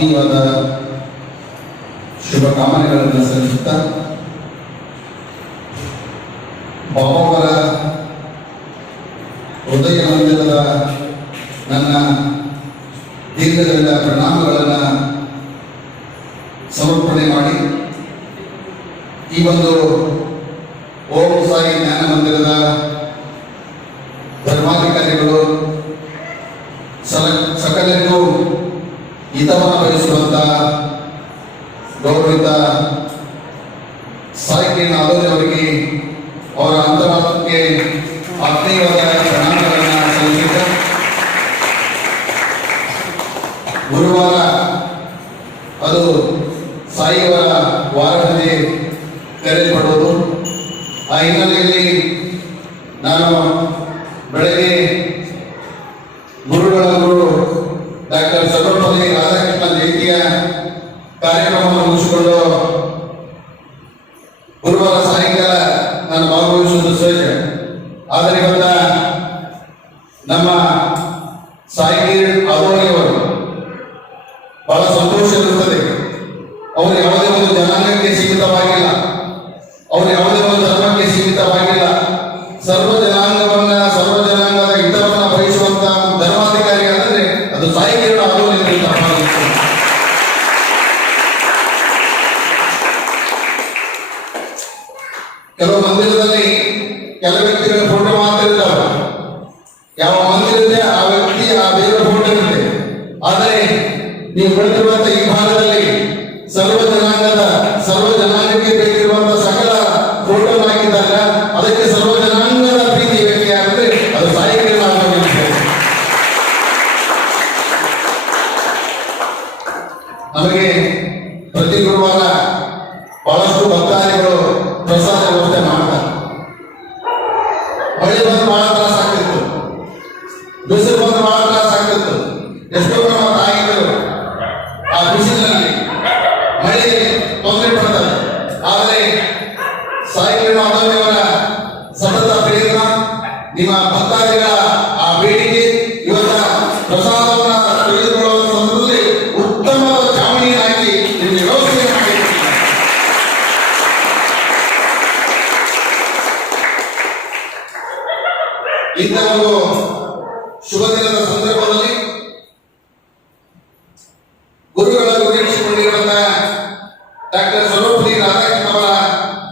ಆತ್ಮೀಯವಾದ ಶುಭಕಾಮನೆಗಳನ್ನು ಸಲ್ಲಿಸುತ್ತಾ ಬಾಬಾವರ ಹೃದಯ ಮಂದಿರದ ನನ್ನ ದೀರ್ಘದಿಂದ ಪ್ರಣಾಮಗಳನ್ನು ಸಮರ್ಪಣೆ ಮಾಡಿ ಈ ಒಂದು ಗುರುವಾರ ಅದು ಸಾಯಿಯವರ ವಾರದಲ್ಲಿ ಕರೆಯಲ್ಪಡುವುದು. ಆ ಹಿನ್ನೆಲೆಯಲ್ಲಿ ನಾನು ಬೆಳಗ್ಗೆ ಗುರುಗಳ ಗುರು ಡಾಕ್ಟರ್ ಸರ್ವಪತಿ ರಾಧಾಕೃಷ್ಣ ಜಯಂತಿಯ ಕಾರ್ಯಕ್ರಮವನ್ನು ಮುಗಿಸಿಕೊಂಡು ಗುರುವಾರ ಸಾಯಂಕಾಲ ನಾನು ಭಾಗವಹಿಸುವುದು ಸಹಜ. ಆದರೆ ಇವತ್ತ ಸರ್ವ ಜನಾಂಗದ, ಸರ್ವ ಜನಾಂಗಕ್ಕೆ ಬೇಕಿರುವಂತಹ ಸಕಲ ಪ್ರೋಟೋಲ್ ಹಾಕಿದಾಗ ಅದಕ್ಕೆ ಸರ್ವ ಜನಾಂಗದ ಪ್ರೀತಿ ಬೇಕೇ ಆಗುತ್ತೆ ಅದು ಸಾಹಿತ್ಯ ನಮಗೆ ಪ್ರತಿ ಗುರುವಾರ ಬಹಳಷ್ಟು ಭಕ್ತಾದಿಗಳು ಪ್ರಸಾದ ವ್ಯವಸ್ಥೆ ಮಾಡ್ತಾರೆ. ಮಳೆ ಬಂದು ಮಾಡ್ತಾರೆ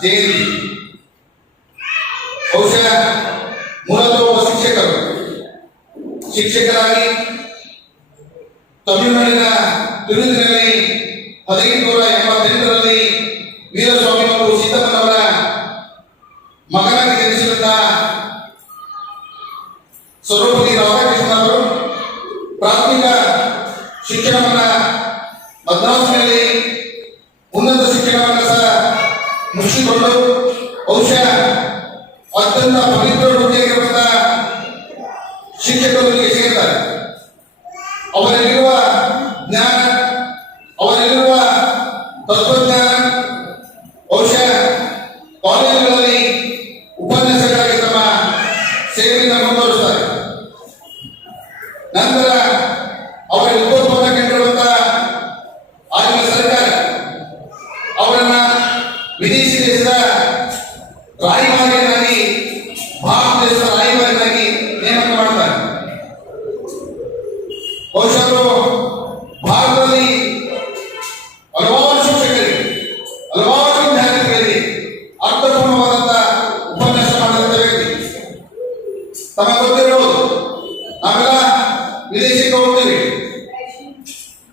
ಜಯಂತಿ ಬಹುಶಃ ಮೂಲತಃ ಒಬ್ಬ ಶಿಕ್ಷಕರು. ಶಿಕ್ಷಕರಾಗಿ ತಮಿಳುನಾಡಿನ ಬಿರುದಿನಲ್ಲಿ ಹದಿನೆಂಟುನೂರ что мы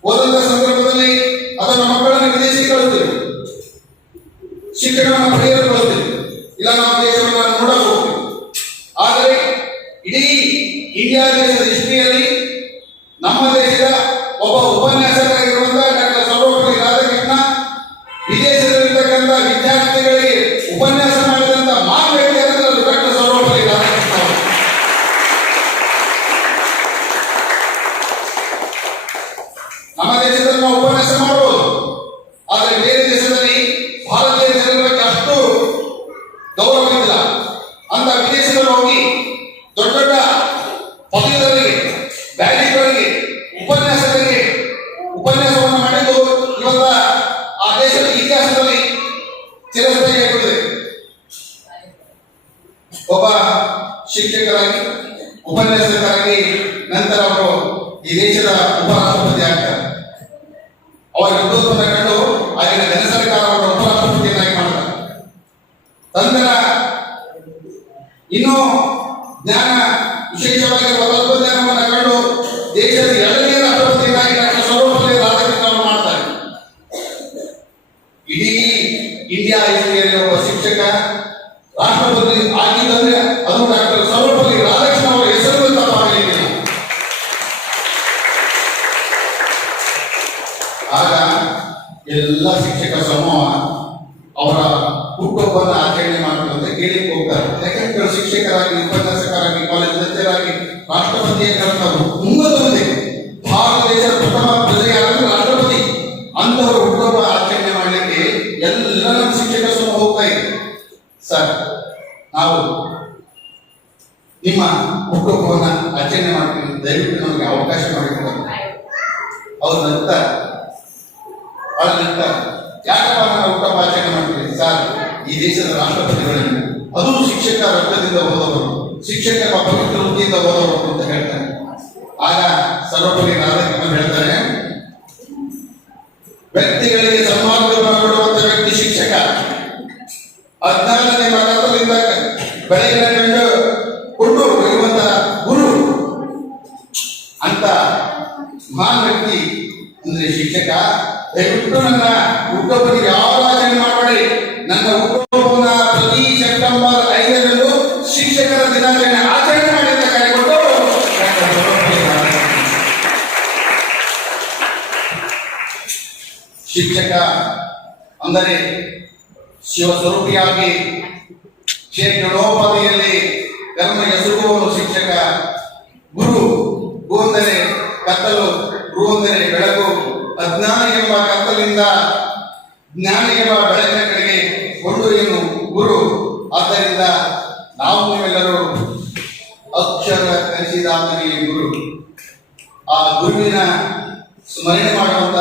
What ಜ್ಞಾನ ವಿಶೇಷವಾಗಿ ತತ್ವಜ್ಞಾನವನ್ನು ಕಂಡು ದೇಶದ ಎರಡನೇ ರಾಷ್ಟ್ರಪತಿಯಾಗಿ ಡಾಕ್ಟರ್ ಸರ್ವಪಲ್ಲಿ ರಾಧಾಕೃಷ್ಣ ಅವರು ಮಾಡ್ತಾರೆ ಇಡೀ ಇಂಡಿಯಾ ಹಿಸ್ಟ್ರಿಯಲ್ಲಿ ಒಬ್ಬ ಶಿಕ್ಷಕ ರಾಷ್ಟ್ರಪತಿ ಆಗಿದ್ದಂದ್ರೆ ಅದು ಡಾಕ್ಟರ್ ಸರ್ವಪಲ್ಲಿ ರಾಧಾಕೃಷ್ಣ ಅವರ ಹೆಸರು ತಪ್ಪಾಗಲಿಕ್ಕಿಲ್ಲ ಆಗ ಎಲ್ಲ ಶಿಕ್ಷಕ ಸಮೂಹ ಅವರ ಹುಟ್ಟುಹಬ್ಬವನ್ನು ಆಚರಣೆ ಮಾಡುವಂತೆ ಕೇಳಿಕ್ಕೆ ಹೋಗ್ತಾರೆ ಯಾಕಂದ್ರೆ ಶಿಕ್ಷಕರಾಗಿ ಉಪನ್ಯಾಸಕರಾಗಿ ಕಾಲೇಜ್ ಲೆಕ್ಚರಾಗಿ ರಾಷ್ಟ್ರಪತಿಯಾಗಿ ಮುಂಗದೊಂದಿಗೆ ಭಾರತ ದೇಶದ ಪ್ರಥಮ ಪ್ರಜೆ ಯಾರಂದ್ರೆ ರಾಷ್ಟ್ರಪತಿ ಅಂತವರು ಹುಟ್ಟುಹಬ್ಬ ಆಚರಣೆ ಮಾಡಲಿಕ್ಕೆ ಎಲ್ಲ ನಮ್ಮ ಶಿಕ್ಷಕ ಸಮೂಹ ಹೋಗ್ತಾ ಇದೆ ಸರ್ ನಾವು ನಿಮ್ಮ ಹುಟ್ಟುಹಬ್ಬವನ್ನ ಆಚರಣೆ ಮಾಡ್ತೀವಿ ದಯವಿಟ್ಟು ನಮಗೆ ಅವಕಾಶ ಮಾಡಿಕೊಡಿ ಅವ್ರು ನಗ್ತಾರೆ ಬಹಳ ನಗ್ತಾರೆ ಯಾಕಪ್ಪ ನಾವು ಹುಟ್ಟುಹಬ್ಬ ಆಚರಣೆ ಮಾಡ್ತೀವಿ ಸರ್ ಈ ದೇಶದ ರಾಷ್ಟ್ರಪತಿಗಳನ್ನು ಅದು ಶಿಕ್ಷಕ ರಕ್ತದಿಂದ ಹೋದವರು ಶಿಕ್ಷಕ ಪವಿತ್ರ ವೃತ್ತಿಯಿಂದ ಹೋದವರು ಅಂತ ಹೇಳ್ತಾರೆ. ಆಗ ಸರ್ವಪಲ್ಲಿ ರಾಧಾಕೃಷ್ಣ ಹೇಳ್ತಾರೆ, ವ್ಯಕ್ತಿಗಳಿಗೆ ಸನ್ಮಾರ್ಗವನ್ನು ಕೊಡುವಂತ ವ್ಯಕ್ತಿ ಶಿಕ್ಷಕ. ಅಜ್ಞಾನದ ಮಗತದಿಂದ ಬೆಳಗಿನ ಕಂಡು ಕೊಂಡು ಇರುವಂತ ಗುರು ಅಂತ ಮಹಾನ್ ವ್ಯಕ್ತಿ ಅಂದ್ರೆ ಶಿಕ್ಷಕ. ದಯವಿಟ್ಟು ನನ್ನ ಹುಟ್ಟುಹಬ್ಬಕ್ಕೆ ಯಾವ ಆಚರಣೆ ಮಾಡಬೇಡಿ? ನನ್ನ ಹುಟ್ಟುಹಬ್ಬನ ಅಂದರೆ ಶಿವಸ್ವರೂಪಿಯಾಗಿ ಕ್ಷೇತ್ರೋಪಾದಿಯಲ್ಲಿ ಕರ್ಮ ಎಸಗುವವನು ಶಿಕ್ಷಕ ಗುರು ಗು ಕತ್ತಲು ರು ಅಂದರೆ ಬೆಳಕು ಅಜ್ಞಾನ ಎಂಬ ಕತ್ತಲಿಂದ ಜ್ಞಾನ ಎಂಬ ಬೆಳಕಿನ ಕಡೆಗೆ ಕೊಂಡೊಯ್ಯನು ಗುರು. ಆದ್ದರಿಂದ ನಾವು ಎಲ್ಲರೂ ಅಕ್ಷರ ಕಲಿಸಿದಾತನಿಗೆ ಗುರು. ಆ ಗುರುವಿನ ಸ್ಮರಣೆ ಮಾಡುವಂತ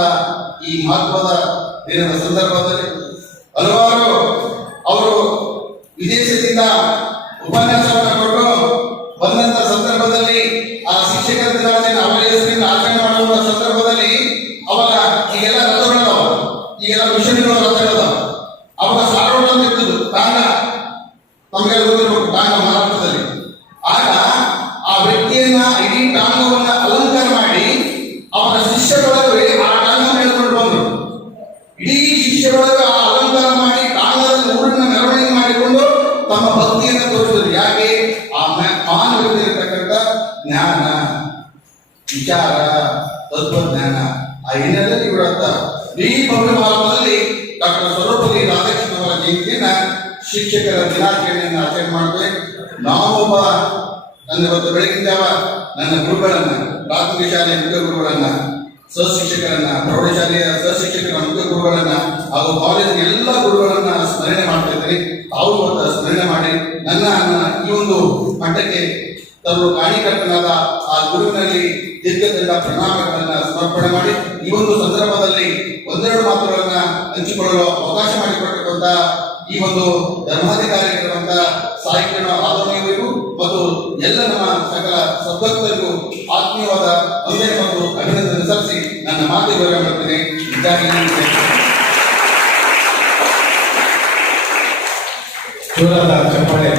ಈ ಮಹತ್ವದ ದಿನದ ಸಂದರ್ಭದಲ್ಲಿ ಹಲವಾರು ಅವರು ವಿದೇಶದಿಂದ ಉಪನ್ಯಾಸವನ್ನು ಕೊಟ್ಟು ಬಂದಂತ ಸಂದರ್ಭದಲ್ಲಿ ವಿಚಾರ, ತತ್ವಜ್ಞಾನ, ಆ ಹಿನ್ನೆಲೆಯಲ್ಲಿ ಇವತ್ತ ಈ ಭವ್ಯ ಭಾರತದಲ್ಲಿ ಡಾಕ್ಟರ್ ಸರ್ವಪಲ್ಲಿ ರಾಧಾಕೃಷ್ಣ ಅವರ ಜಯಂತಿಯನ್ನ ಶಿಕ್ಷಕರ ದಿನಾಚರಣೆಯನ್ನು ಆಚರಣೆ ನಾವು ನಾವೊಬ್ಬ ನನ್ನ ಇವತ್ತು ಬೆಳಗಿನ ಜಾವ ನನ್ನ ಗುರುಗಳನ್ನ, ಪ್ರಾಥಮಿಕ ಶಾಲೆಯ ಮುಖ್ಯ ಗುರುಗಳನ್ನ, ಸಹಶಿಕ್ಷಕರನ್ನ ಪ್ರೌಢಶಾಲೆಯ ಸಹಶಿಕ್ಷಕರ ಮುಖ್ಯ ಗುರುಗಳನ್ನ, ಹಾಗೂ ಕಾಲೇಜಿನ ಎಲ್ಲ ಗುರುಗಳನ್ನ ಸ್ಮರಣೆ ಮಾಡ್ತಾ ಇದ್ದೀನಿ. ತಾವು ಸ್ಮರಣೆ ಮಾಡಿ ನನ್ನ ನನ್ನ ಈ ಒಂದು ಮಟ್ಟಕ್ಕೆ ತರುವ ಕಾರ್ಯಕರ್ತನಾದ ಆ ಗುರುವಿನಲ್ಲಿ ದೀರ್ಘದಿಂದ ಪ್ರಣಾಮಗಳನ್ನು ಸಮರ್ಪಣೆ ಮಾಡಿ ಈ ಒಂದು ಸಂದರ್ಭದಲ್ಲಿ ಒಂದೆರಡು ಮಾತುಗಳನ್ನ ಹಂಚಿಕೊಳ್ಳಲು ಅವಕಾಶ ಮಾಡಿಕೊಟ್ಟಿರುವಂತ ಈ ಒಂದು ಧರ್ಮಾಧಿಕಾರಿಗಳಂತ ಸಾಹಿತ್ಯನ ಆದರಣೀಯರಿಗೂ ಮತ್ತು ಎಲ್ಲ ನಮ್ಮ ಸಕಲ ಸದ್ಭಕ್ತರಿಗೂ ಆತ್ಮೀಯವಾದ ವಂದನೆ ಮತ್ತು ಅಭಿನಂದನೆ ಸಲ್ಲಿಸಿ ನನ್ನ ಮಾತು ಗೌರವ ಮಾಡ್ತೇನೆ ಜೋರಾದ ಚಪ್ಪಾಳೆ